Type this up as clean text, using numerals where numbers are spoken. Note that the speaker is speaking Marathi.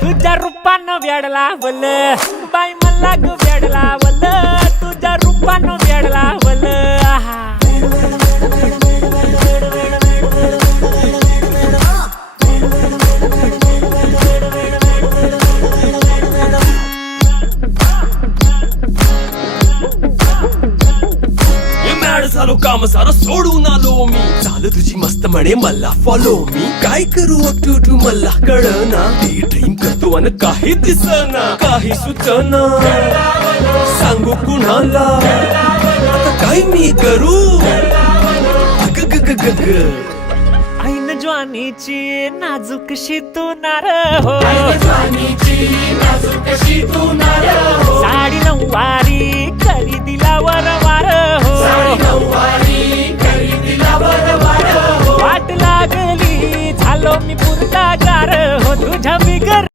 तुझ्या रूपानं वेडला वल बाई मला ग वेडला वल तुझ्या रूपानं वेडला वल झालो काम सारा सोडून आलो मी झालं तुझी मस्त म्हणे मला फॉलो मी काय करू अक्टू मला कळना ते ड्रीम करतो आणि काही दिसना काही सुचना सांगू कुणाला आता काय मी करू ऐन ज्वानीची नाजूकशी तू नार हो साडी नऊवारी करी दिला वरवार हो वाट लागली झालो मी पुरता गार हो तुझ्या बिगर